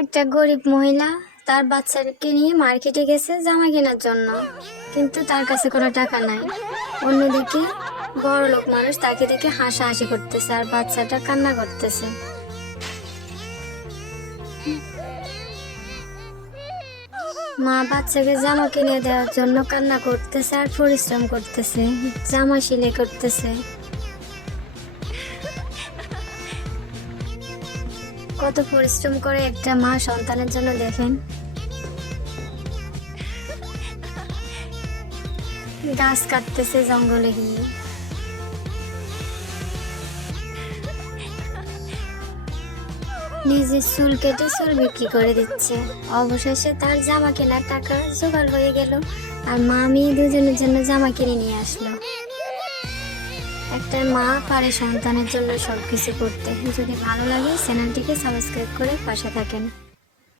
একটা গরিব মহিলা তার বাচ্চাকে নিয়ে মার্কেটে গেছে জামা কেনার জন্য, কিন্তু তার কাছে কোনো টাকা নাই। অন্যদিকে বড় লোক মানুষ তাকে দেখে হাসাহাসি করতেছে আর বাচ্চাটা কান্না করতেছে। মা বাচ্চাকে জামা কিনে দেওয়ার জন্য কান্না করতেছে আর পরিশ্রম করতেছে, জামা সেলাই করতেছে। কত পরিশ্রম করে একটা মা সন্তানের জন্য, দেখেন। গাছ কাটতেছে জঙ্গলে গিয়ে। নিজের চুল কেটে চুল বিক্রি করে দিচ্ছে। অবশেষে তার জামা কেনার টাকা জোগাড় হয়ে গেল আর মা মেয়ে দুজনের জন্য জামা কিনে নিয়ে আসলো। একটা মা পারে সন্তানের জন্য সবকিছু করতে। যদি ভালো লাগে চ্যানেলটিকে সাবস্ক্রাইব করে পাশে থাকেন।